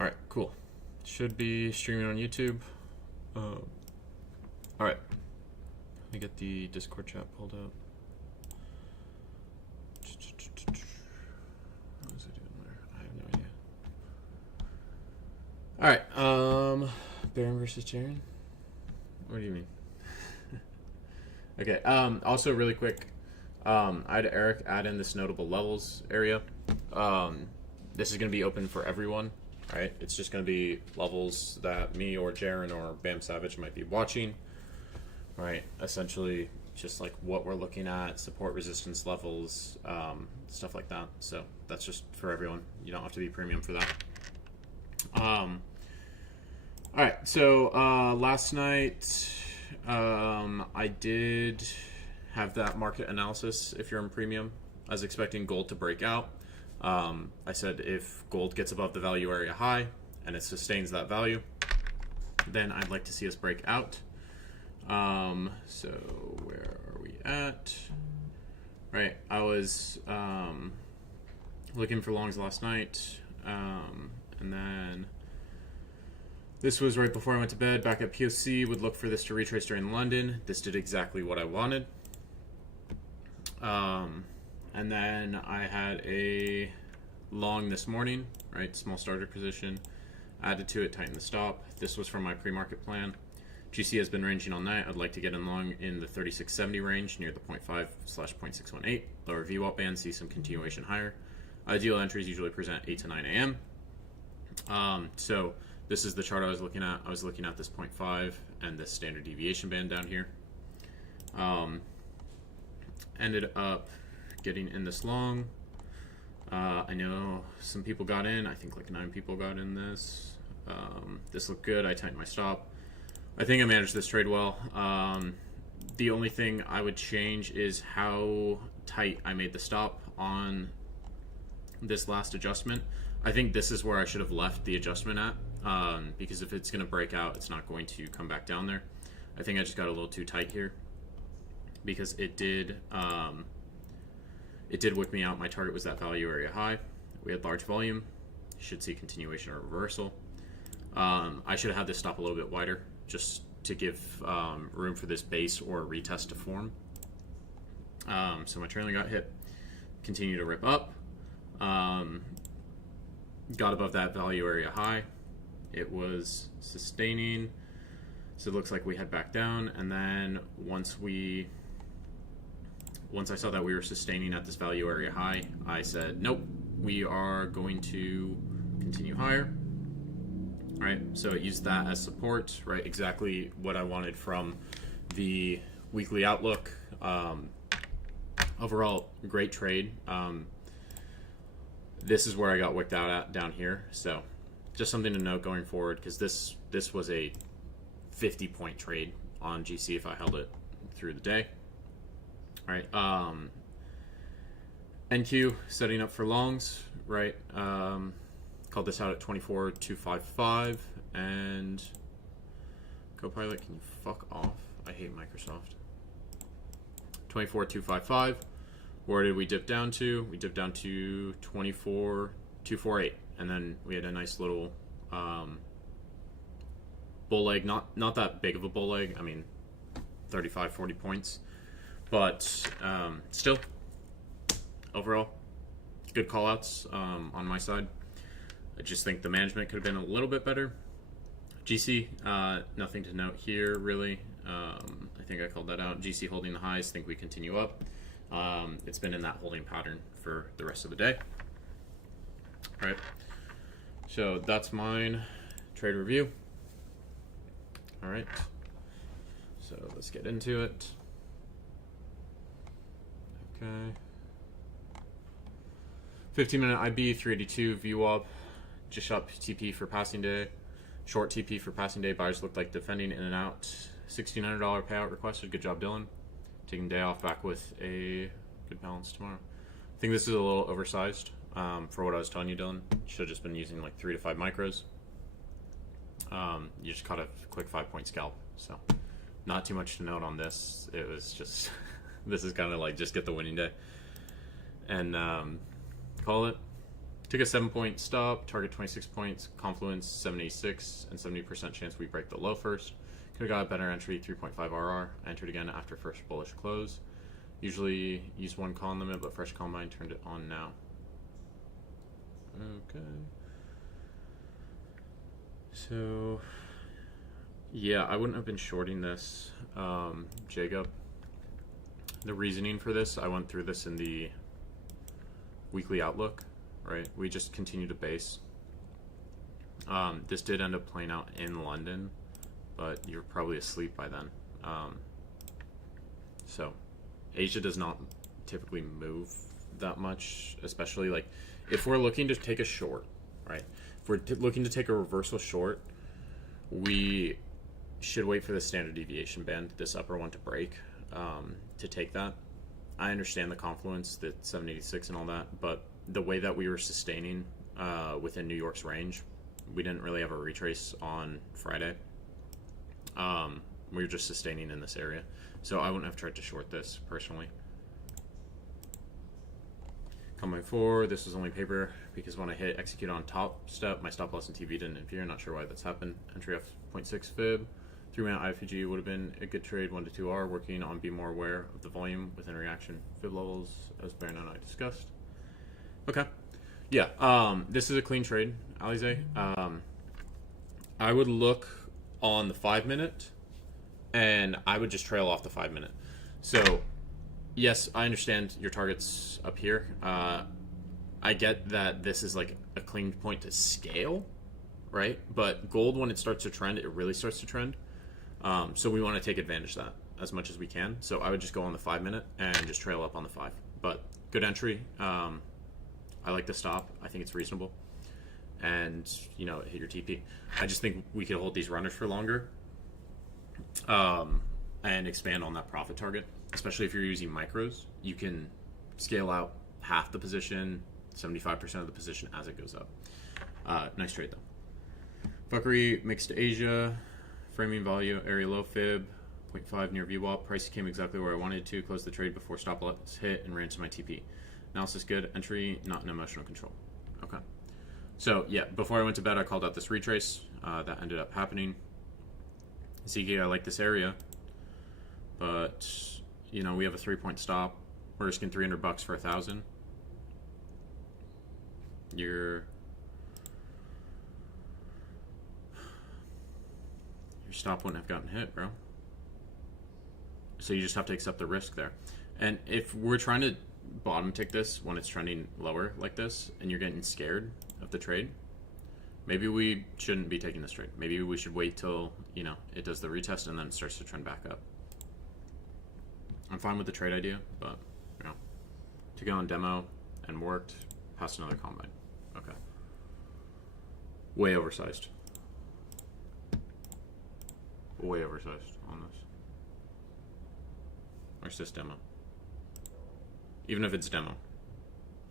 All right, cool. Should be streaming on YouTube. All right. Let me get the Discord chat pulled up. What is it doing there? I have no idea. All right. Baron versus Jaren. What do you mean? Okay. Also, really quick, I had Eric add in this notable levels area. This is going to be open for everyone, right? It's just going to be levels that me or Jaren or Bam Savage might be watching, right? Essentially, just like what we're looking at, support resistance levels, stuff like that. So that's just for everyone. You don't have to be premium for that. All right. So last night, I did have that market analysis. If you're in premium, I was expecting gold to break out. I said if gold gets above the value area high and it sustains that value, then I'd like to see us break out. So where are we at? Right, I was looking for longs last night, and then this was right before I went to bed. Back at POC, would look for this to retrace during London. This did exactly what I wanted. And then I had a long this morning, right? Small starter position. Added to it, tightened the stop. This was from my pre-market plan. GC has been ranging all night. I'd like to get in long in the 3670 range near the 0.5/0.618. Lower VWAP band, see some continuation higher. Ideal entries usually present 8 to 9 a.m. So this is the chart I was looking at. I was looking at this 0.5 and this standard deviation band down here. Ended up getting in this long. I know some people got in. I think like 9 people got in this. This looked good. I tightened my stop. I think I managed this trade well. The only thing I would change is how tight I made the stop on this last adjustment. I think this is where I should have left the adjustment at, because if it's going to break out, it's not going to come back down there. I think I just got a little too tight here because it did whip me out. My target was that value area high. We had large volume. Should see continuation or reversal. I should have had this stop a little bit wider just to give room for this base or retest to form. So my trailing got hit. Continue to rip up. Got above that value area high. It was sustaining. So it looks like we head back down. And then once I saw that we were sustaining at this value area high, I said, nope, we are going to continue higher. Right, so it used that as support, right? Exactly what I wanted from the weekly outlook. Overall, great trade. This is where I got wicked out at down here. So just something to note going forward, because this was a 50-point trade on GC if I held it through the day. All right, NQ setting up for longs, right? Called this out at 24,255, and Copilot, can you fuck off? I hate Microsoft. 24,255. Where did we dip down to? We dipped down to 24,248, and then we had a nice little bull leg. Not that big of a bull leg. I mean, 35, 40 points, but still, overall, good callouts on my side. I just think the management could have been a little bit better. GC, nothing to note here, really. I think I called that out. GC holding the highs, think we continue up. It's been in that holding pattern for the rest of the day. All right, so that's mine. Trade review. All right, so let's get into it. Okay. 15-minute IB, 382 VWAP. Just shot TP for passing day. Short TP for passing day. Buyers looked like defending in and out. $1,600 payout requested. Good job, Dylan. Taking the day off, back with a good balance tomorrow. I think this is a little oversized for what I was telling you, Dylan. Should have just been using like 3 to 5 micros. You just caught a quick 5-point scalp. So not too much to note on this. It was just, this is kind of like just get the winning day and call it. Took a 7-point stop, target 26 points, confluence 76, and 70% chance we break the low first. Could have got a better entry, 3.5 RR. I entered again after first bullish close. Usually use one call limit, but fresh call mine turned it on now. Okay. So, yeah, I wouldn't have been shorting this, Jacob. The reasoning for this, I went through this in the weekly outlook, right? We just continue to base. This did end up playing out in London, but you're probably asleep by then. So, Asia does not typically move that much, especially like if we're looking to take a short, right? If we're looking to take a reversal short, we should wait for the standard deviation band, this upper one, to break, to take that. I understand the confluence, the 786 and all that, but the way that we were sustaining within New York's range, we didn't really have a retrace on Friday. We were just sustaining in this area. So I wouldn't have tried to short this, personally. Coming forward, this was only paper because when I hit execute on top step, my stop loss in TV didn't appear. Not sure why that's happened. Entry f 0.6 fib. 3-minute IFG would have been a good trade, 1 to 2R, working on be more aware of the volume within reaction fib levels, as Baron and I discussed. Okay. Yeah, this is a clean trade, Alize. I would look on the 5-minute, and I would just trail off the 5-minute. So, yes, I understand your target's up here. I get that this is like a clean point to scale, right? But gold, when it starts to trend, it really starts to trend. So we want to take advantage of that as much as we can. So I would just go on the 5-minute and just trail up on the 5. But good entry. I like the stop. I think it's reasonable. And, you know, hit your TP. I just think we could hold these runners for longer. And expand on that profit target. Especially if you're using micros, you can scale out half the position, 75% of the position as it goes up. Nice trade though. Fuckery mixed to Asia, framing value, area low fib, 0.5 near VWAP. Price came exactly where I wanted to. Close the trade before stop loss hit and ran to my TP. Analysis good. Entry not in emotional control. Okay. So yeah, before I went to bed, I called out this retrace. That ended up happening. ZK, I like this area, but you know we have a 3-point stop. We're risking $300 for 1,000. Your stop wouldn't have gotten hit, bro. So you just have to accept the risk there. And if we're trying to bottom tick this when it's trending lower like this, and you're getting scared of the trade, maybe we shouldn't be taking this trade. Maybe we should wait till, you know, it does the retest and then it starts to trend back up. I'm fine with the trade idea, but, you know, took it on demo and worked, passed another combine. Okay. Way oversized. Way oversized on this. Or it's just demo. Even if it's demo.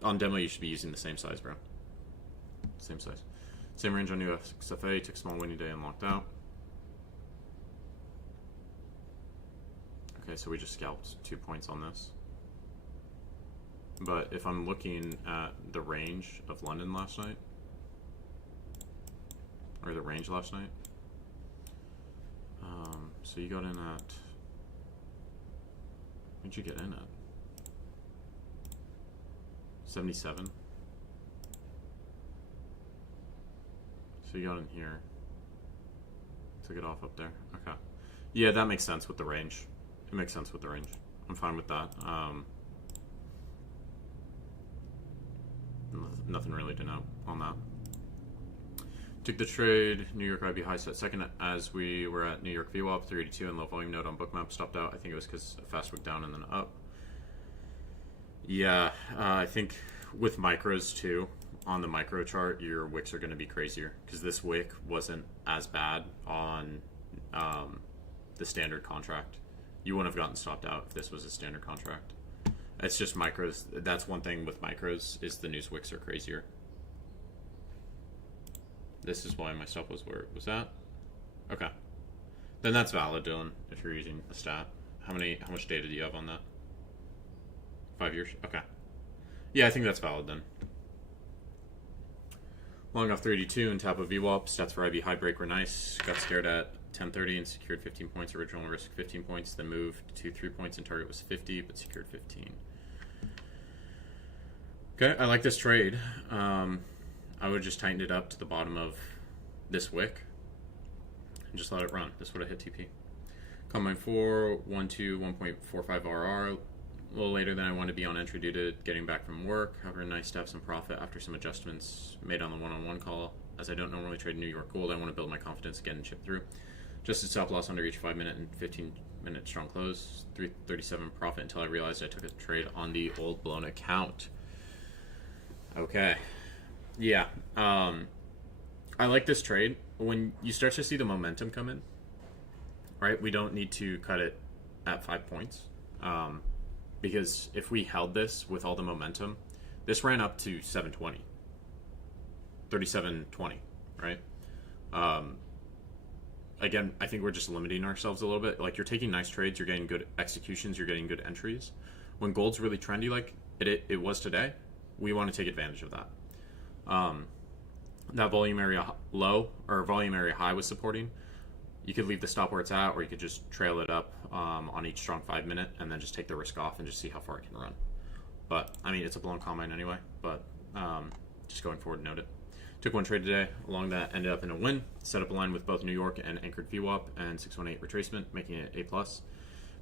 On demo, you should be using the same size, bro. Same size. Same range on USFA, took small winning day and locked out. Okay, so we just scalped 2 points on this. But if I'm looking at the range of London last night, or the range last night, so you got in at, what'd you get in at? 77. So you got in here. Took it off up there. Okay. Yeah, that makes sense with the range. It makes sense with the range. I'm fine with that. Nothing really to note on that. Took the trade. New York IB high set second as we were at New York VWAP 382 and low volume node on bookmap. Stopped out. I think it was because a fast wick down and then up. Yeah, I think with micros too, on the micro chart, your wicks are going to be crazier because this wick wasn't as bad on the standard contract. You wouldn't have gotten stopped out if this was a standard contract. It's just micros. That's one thing with micros is the news wicks are crazier. This is why my stop was where it was at. Okay, then that's valid, Dylan. If you're using a stat, how much data do you have on that? 5 years. Okay. Yeah, I think that's valid then. Long off 382 and tap of VWAP. Stats for IB high break were nice. Got scared at 10:30 and secured 15 points. Original risk 15 points, then moved to 3 points and target was 50, but secured 15. Okay, I like this trade. I would just tighten it up to the bottom of this wick and just let it run. This would have hit TP. Combine 4, 1-2, 1.45 RR. A little later than I wanted to be on entry due to getting back from work. However, nice to have some profit after some adjustments made on the one-on-one call. As I don't normally trade New York Gold, I want to build my confidence again and chip through. Just a stop loss under each 5-minute and 15-minute strong close. 337 profit until I realized I took a trade on the old blown account. Okay. Yeah. I like this trade. When you start to see the momentum come in, right, we don't need to cut it at 5 points. Because if we held this with all the momentum, this ran up to 720. 37.20, right? Again, I think we're just limiting ourselves a little bit. Like, you're taking nice trades, you're getting good executions, you're getting good entries. When gold's really trendy like it was today, we want to take advantage of that. That volume area low or volume area high was supporting. You could leave the stop where it's at, or you could just trail it up on each strong 5-minute and then just take the risk off and just see how far it can run. But, I mean, it's a blown combine anyway, but just going forward, note it. Took one trade today along that, ended up in a win. Set up a line with both New York and anchored VWAP and 618 retracement, making it A+.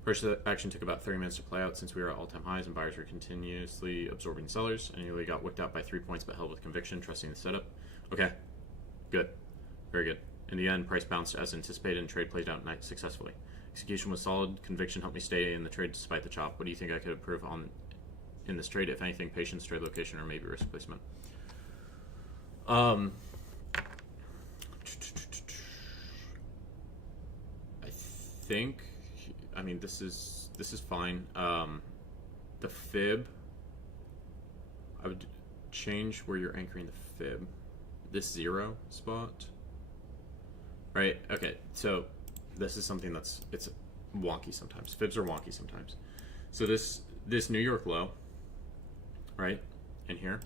Purchase action took about 30 minutes to play out since we were at all-time highs and buyers were continuously absorbing sellers. I nearly got wicked out by 3 points but held with conviction, trusting the setup. Okay, good, very good. In the end, price bounced as anticipated and trade played out successfully. Execution was solid. Conviction helped me stay in the trade despite the chop. What do you think I could improve on in this trade? If anything, patience, trade location, or maybe risk placement. I think, I mean, this is fine. The fib, I would change where you're anchoring the fib. This 0 spot. Right, okay, so this is something it's wonky sometimes. Fibs are wonky sometimes. So this New York low, right, in here,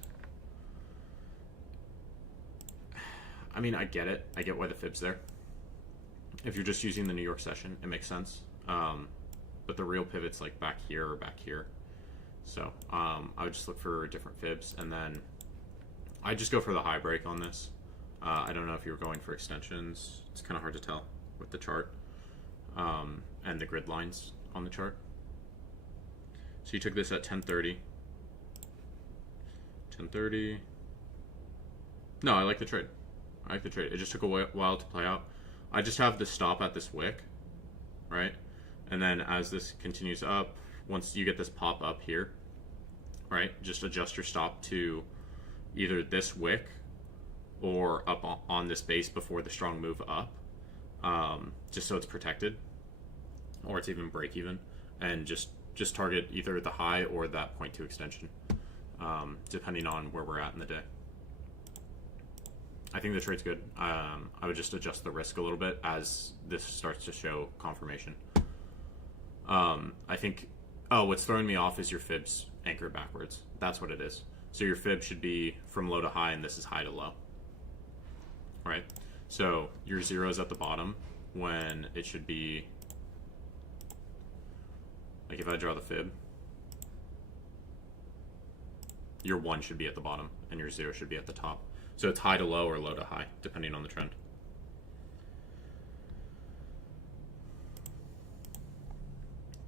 I mean, I get it. I get why the fib's there. If you're just using the New York session, it makes sense. But the real pivot's like back here or back here. So I would just look for different fibs, and then I just go for the high break on this. I don't know if you were going for extensions. It's kind of hard to tell with the chart and the grid lines on the chart. So you took this at 10:30. 10:30. No, I like the trade. I like the trade. It just took a while to play out. I just have the stop at this wick, right? And then as this continues up, once you get this pop up here, right, just adjust your stop to either this wick or up on this base before the strong move up, just so it's protected, or it's even break even, and just target either the high or that 0.2 extension, depending on where we're at in the day. I think the trade's good. I would just adjust the risk a little bit as this starts to show confirmation. I think, what's throwing me off is your fibs anchored backwards. That's what it is. So your fib should be from low to high, and this is high to low. Right? So your 0 is at the bottom when it should be, like if I draw the fib, your 1 should be at the bottom and your 0 should be at the top. So it's high to low or low to high, depending on the trend.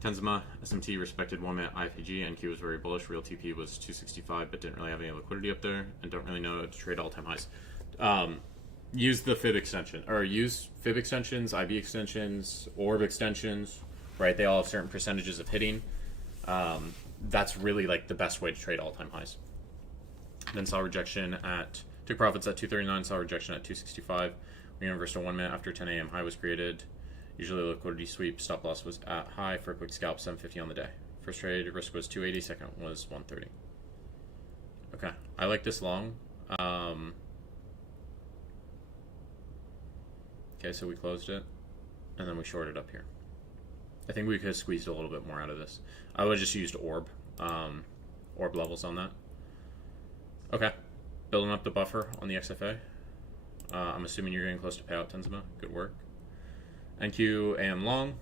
Tenzema, SMT respected 1-minute IFPG, NQ was very bullish, real TP was 265, but didn't really have any liquidity up there, and don't really know how to trade all-time highs. Use the fib extension, or use fib extensions, IB extensions, orb extensions, right? They all have certain percentages of hitting. That's really like the best way to trade all-time highs. Then saw rejection took profits at 239, saw rejection at 265. We reversed a 1 minute after 10 a.m. high was created. Usually liquidity sweep, stop loss was at high for a quick scalp, 750 on the day. First trade risk was 280, second was 130. Okay, I like this long. Okay, so we closed it, and then we shorted up here. I think we could have squeezed a little bit more out of this. I would have just used orb levels on that. Okay, Building up the buffer on the XFA. I'm assuming you're getting close to payout, Tenzema. Good work. NQ AM long,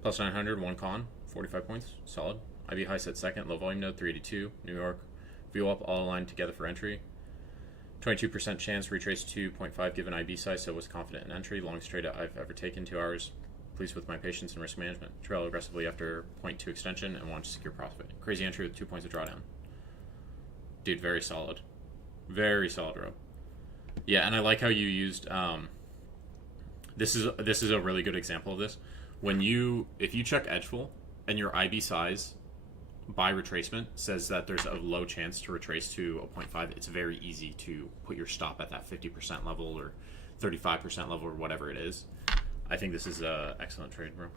plus 900, 1 con, 45 points, solid. IB high set second, low volume node, 382, New York. VWAP all aligned together for entry. 22% chance, retrace 2.5 given IB size, so was confident in entry. Longest trade I've ever taken, 2 hours. Pleased with my patience and risk management. Trail aggressively after 0.2 extension and want to secure profit. Crazy entry with 2 points of drawdown. Dude, very solid. Very solid, bro. Yeah, and I like how you used, this is a really good example of this. If you check Edgeful and your IB size by retracement says that there's a low chance to retrace to a 0.5, it's very easy to put your stop at that 50% level or 35% level or whatever it is. I think this is a excellent trade, bro.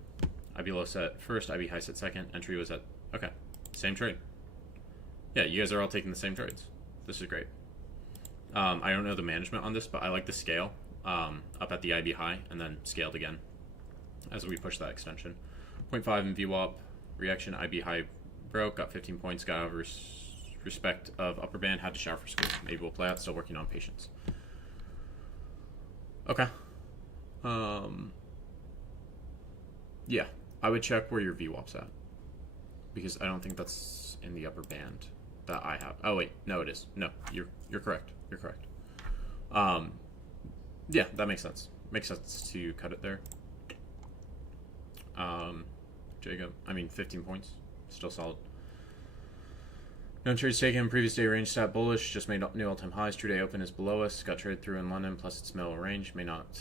IB low set first, IB high set second, entry was at, okay, same trade. Yeah, you guys are all taking the same trades. This is great. I don't know the management on this, but I like the scale up at the IB high and then scaled again as we push that extension. 0.5 in VWAP, reaction IB high broke, got 15 points, got out of respect of upper band, had to shower for school. Maybe we'll play out, still working on patience. Okay. Yeah, I would check where your VWAP's at because I don't think that's in the upper band that I have. Oh wait, no it is. No, you're correct. You're correct. Yeah, that makes sense. Makes sense to cut it there. Jacob, 15 points. Still solid. No trades taken. Previous day range stat bullish. Just made new all-time highs. True day open is below us. Got traded through in London. Plus its middle range may not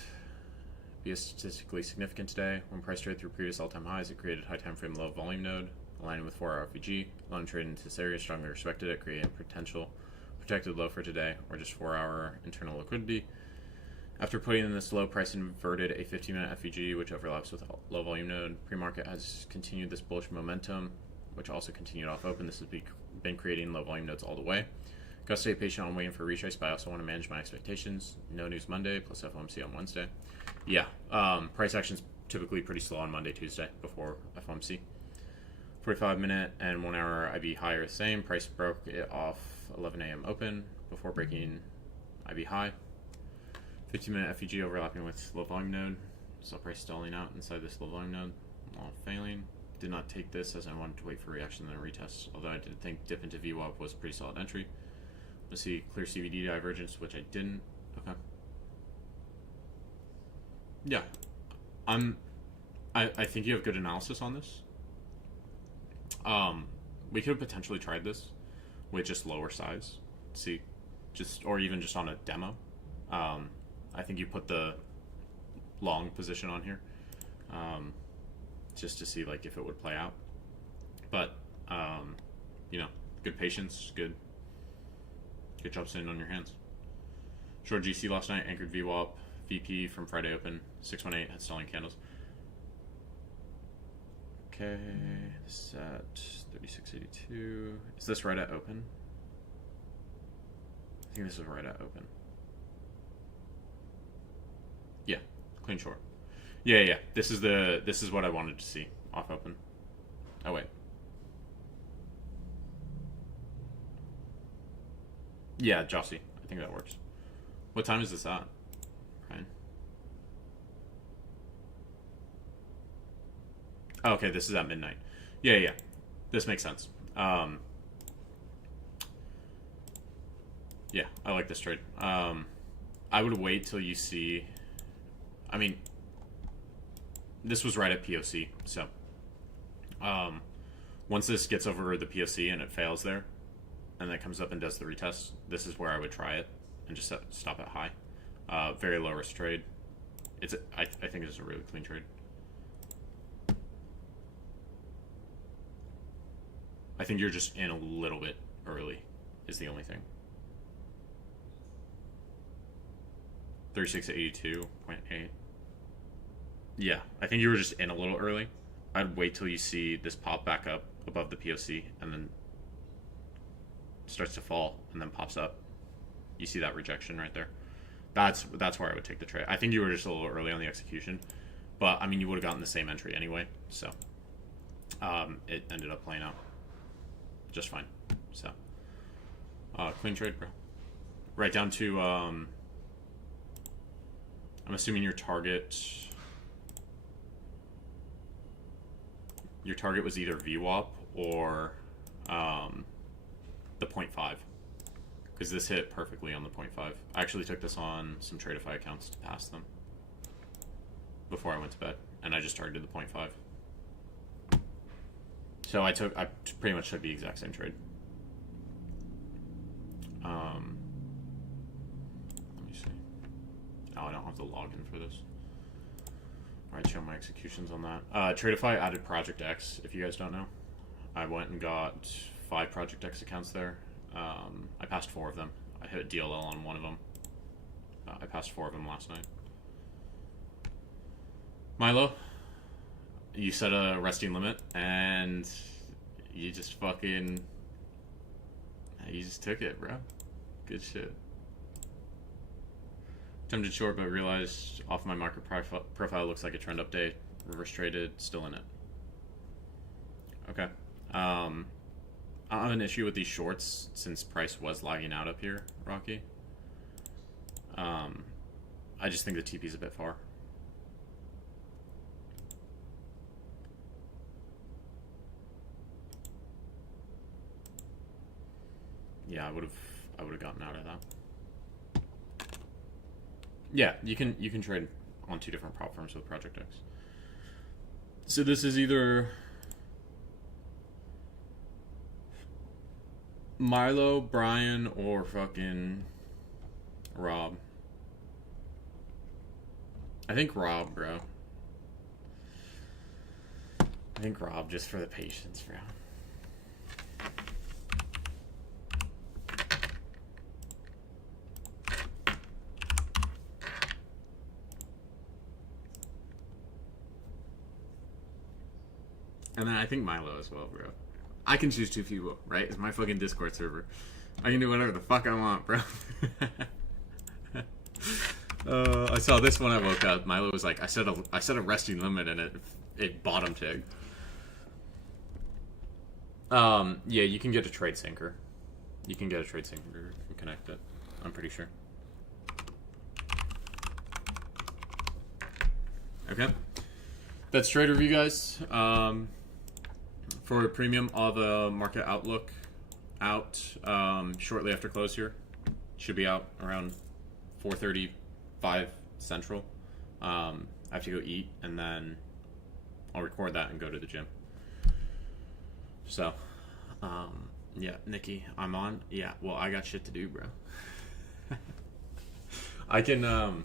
be statistically significant today. When price traded through previous all-time highs, it created high time frame low volume node aligning with 4-hour FVG. London traded into this area strongly respected it, creating potential protected low for today, or just 4-hour internal liquidity. After putting in this low, price inverted a 15-minute FVG, which overlaps with a low volume node. Pre-market has continued this bullish momentum, which also continued off open. This has been creating low volume nodes all the way. Gotta stay patient on waiting for retrace, but I also want to manage my expectations. No news Monday, plus FOMC on Wednesday. Yeah, price action's typically pretty slow on Monday, Tuesday, before FOMC. 45-minute and 1-hour IB high are the same. Price broke it off 11 a.m. open before breaking IB high. 15-minute FVG overlapping with low volume node. So price stalling out inside this low volume node. While failing. Did not take this as I wanted to wait for reaction and then retest. Although I did think dip into VWAP was a pretty solid entry. Let's see clear CVD divergence, which I didn't. Okay. Yeah. I think you have good analysis on this. We could have potentially tried this with just lower size. See, or even just on a demo. I think you put the long position on here, just to see like if it would play out. But good patience, good job sitting on your hands. Short GC last night, anchored VWAP, VP from Friday open, 618 had selling candles. Okay, this at 3682. Is this right at open? I think this is right at open. Yeah, clean short. Yeah. This is what I wanted to see off open. Oh wait. Yeah, Jossie. I think that works. What time is this at, Brian? Oh, okay, this is at midnight. Yeah. This makes sense. Yeah, I like this trade. I would wait till you see. This was right at POC, so once this gets over the POC and it fails there, and then it comes up and does the retest, this is where I would try it and just stop at high. Very low risk trade. I think it's a really clean trade. I think you're just in a little bit early is the only thing. 3682.8. Yeah, I think you were just in a little early. I'd wait till you see this pop back up above the POC and then starts to fall and then pops up. You see that rejection right there. That's where I would take the trade. I think you were just a little early on the execution, but you would have gotten the same entry anyway. So it ended up playing out just fine. So clean trade, bro. right down to I'm assuming your target was either VWAP or the 0.5, because this hit perfectly on the 0.5. I actually took this on some Tradeify accounts to pass them before I went to bed, and I just targeted the 0.5. So I pretty much took the exact same trade. Let me see. Oh, I don't have the login for this. Alright, show my executions on that. Tradeify added Project X, if you guys don't know. I went and got 5 Project X accounts there. I passed 4 of them. I hit a DLL on one of them. I passed 4 of them last night. Milo, you set a resting limit, and you just fucking... You just took it, bro. Good shit. Attempted short, but realized off my market profile looks like a trend update. Reverse traded, still in it. Okay. I don't have an issue with these shorts since price was lagging out up here, Rocky. I just think the TP's a bit far. Yeah, I would have gotten out of that. Yeah, you can trade on 2 different prop firms with Project X. So this is either Milo, Brian, or fucking Rob. I think Rob, bro. I think Rob, just for the patience, bro. And then I think Milo as well, bro. I can choose 2 people, right? It's my fucking Discord server. I can do whatever the fuck I want, bro. I saw this when I woke up. Milo was like, I set a resting limit and it bottom tigged. Yeah, you can get a trade syncer. You can get a trade syncer and connect it. I'm pretty sure. Okay. That's trade review, guys. For premium, all the market outlook out shortly after close here. Should be out around 4:35 Central. I have to go eat, and then I'll record that and go to the gym. So, yeah, Nikki, I'm on. Yeah, well, I got shit to do, bro. I can,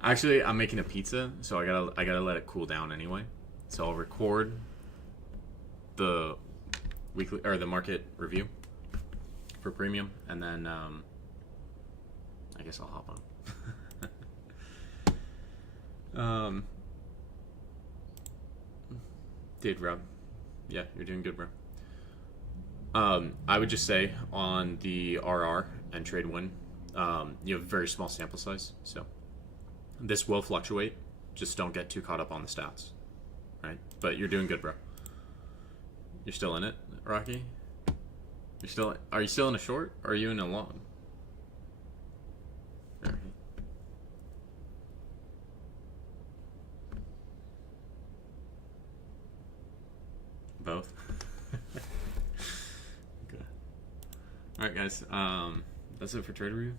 actually, I'm making a pizza, so I gotta let it cool down anyway. So I'll record the weekly or the market review for premium, and then I guess I'll hop on. Dude, Rob, yeah, you're doing good, bro. I would just say on the RR and trade win, you have a very small sample size, so this will fluctuate. Just don't get too caught up on the stats, right? But you're doing good, bro. You're still in it, Rocky? Are you still in a short, or are you in a long? Okay. Both? Okay. Alright, guys. That's it for trade review.